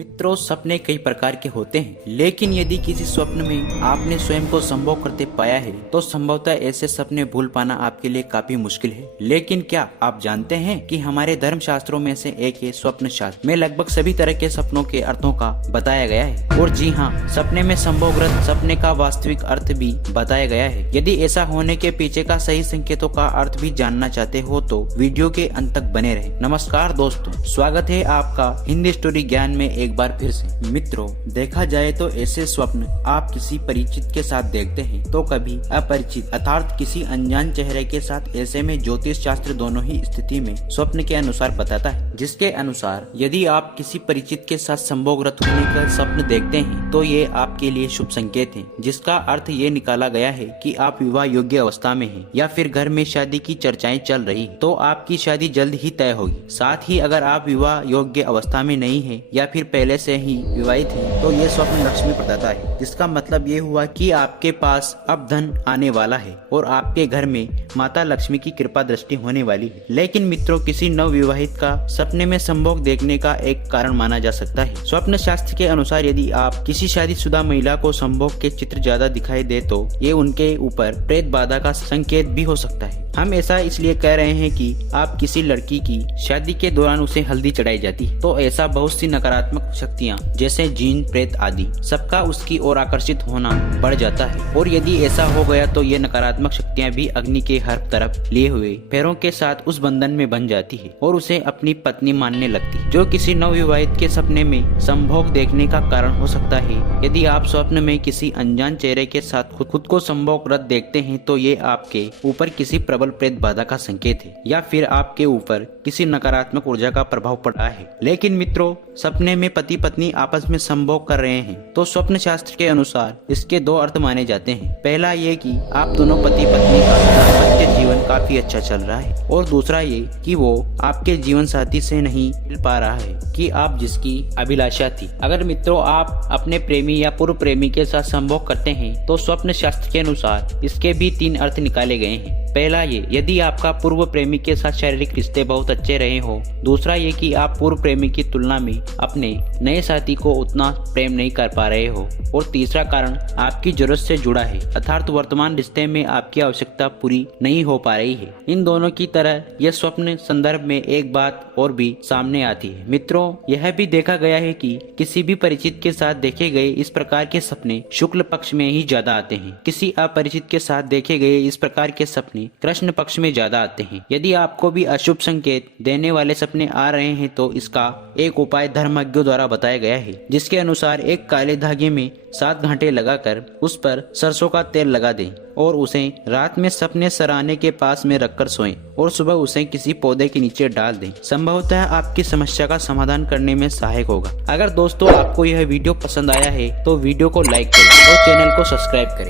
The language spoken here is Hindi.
मित्रों, सपने कई प्रकार के होते हैं, लेकिन यदि किसी स्वप्न में आपने स्वयं को संभोग करते पाया है तो संभवतः ऐसे सपने भूल पाना आपके लिए काफी मुश्किल है। लेकिन क्या आप जानते हैं कि हमारे धर्म शास्त्रों में से एक है स्वप्न शास्त्र में लगभग सभी तरह के सपनों के अर्थों का बताया गया है। और जी हाँ, सपने में संभोगरत सपने का वास्तविक अर्थ भी बताया गया है। यदि ऐसा होने के पीछे का सही संकेतों का अर्थ भी जानना चाहते हो तो वीडियो के अंत तक बने रहे। नमस्कार दोस्तों, स्वागत है आपका हिंदी स्टोरी ज्ञान में एक बार फिर से। मित्रों, देखा जाए तो ऐसे स्वप्न आप किसी परिचित के साथ देखते हैं तो कभी अपरिचित अर्थात किसी अनजान चेहरे के साथ। ऐसे में ज्योतिष शास्त्र दोनों ही स्थिति में स्वप्न के अनुसार बताता है, जिसके अनुसार यदि आप किसी परिचित के साथ संभोगरत होने का स्वप्न देखते हैं तो ये आपके लिए शुभ संकेत है, जिसका अर्थ ये निकाला गया है कि आप विवाह योग्य अवस्था में हैं या फिर घर में शादी की चर्चाएं चल रही तो आपकी शादी जल्द ही तय होगी। साथ ही अगर आप विवाह योग्य अवस्था में नहीं है या फिर पहले से ही विवाहित हैं तो ये स्वप्न लक्ष्मी प्रदाता है, जिसका मतलब ये हुआ कि आपके पास अब धन आने वाला है और आपके घर में माता लक्ष्मी की कृपा दृष्टि होने वाली है। लेकिन मित्रों, किसी नवविवाहित का सपने में संभोग देखने का एक कारण माना जा सकता है। स्वप्न शास्त्र के अनुसार यदि आप किसी शादीशुदा महिला को संभोग के चित्र ज्यादा दिखाई दे तो ये उनके ऊपर प्रेत बाधा का संकेत भी हो सकता है। हम ऐसा इसलिए कह रहे हैं कि आप किसी लड़की की शादी के दौरान उसे हल्दी चढ़ाई जाती तो ऐसा बहुत सी नकारात्मक शक्तियाँ जैसे जीन, प्रेत आदि सबका उसकी ओर आकर्षित होना बढ़ जाता है। और यदि ऐसा हो गया तो ये नकारात्मक शक्तियाँ भी अग्नि के हर तरफ लिए हुए पैरों के साथ उस बंधन में बन जाती है और उसे अपनी पत्नी मानने लगती, जो किसी नवविवाहित के सपने में संभोग देखने का कारण हो सकता है। यदि आप स्वप्न में किसी अनजान चेहरे के साथ खुद को संभोगरत देखते हैं तो ये आपके ऊपर किसी प्रबल प्रेत बाधा का संकेत है या फिर आपके ऊपर किसी नकारात्मक ऊर्जा का प्रभाव पड़ा है। लेकिन मित्रों, सपने में पति पत्नी आपस में संभोग कर रहे हैं तो स्वप्न शास्त्र के अनुसार इसके दो अर्थ माने जाते हैं। पहला ये कि आप दोनों पति पत्नी का दाम्पत्य जीवन काफी अच्छा चल रहा है, और दूसरा ये कि वो आपके जीवन साथी से नहीं मिल पा रहा है कि आप जिसकी अभिलाषा थी। अगर मित्रों आप अपने प्रेमी या पूर्व प्रेमी के साथ संभोग करते हैं तो स्वप्न शास्त्र के अनुसार इसके भी तीन अर्थ निकाले गए हैं। पहला ये, यदि आपका पूर्व प्रेमी के साथ शारीरिक रिश्ते बहुत अच्छे रहे हो। दूसरा ये कि आप पूर्व प्रेमी की तुलना में अपने नए साथी को उतना प्रेम नहीं कर पा रहे हो। और तीसरा कारण आपकी जरूरत से जुड़ा है, अर्थात वर्तमान रिश्ते में आपकी आवश्यकता पूरी नहीं हो पा रही है। इन दोनों की तरह यह स्वप्न संदर्भ में एक बात और भी सामने आती है। मित्रों, यह भी देखा गया है कि किसी भी परिचित के साथ देखे गए इस प्रकार के सपने शुक्ल पक्ष में ही ज्यादा आते हैं। किसी अपरिचित के साथ देखे गए इस प्रकार के सपने कृष्ण पक्ष में ज्यादा आते हैं। यदि आपको भी अशुभ संकेत देने वाले सपने आ रहे हैं तो इसका एक उपाय धर्मज्ञों द्वारा बताया गया है, जिसके अनुसार एक काले धागे में 7 घंटे लगाकर उस पर सरसों का तेल लगा दें और उसे रात में सपने सराहने के पास में रखकर सोएं और सुबह उसे किसी पौधे के नीचे डाल दें। संभवतः आपकी समस्या का समाधान करने में सहायक होगा। अगर दोस्तों आपको यह वीडियो पसंद आया है तो वीडियो को लाइक करें और चैनल को सब्सक्राइब करें।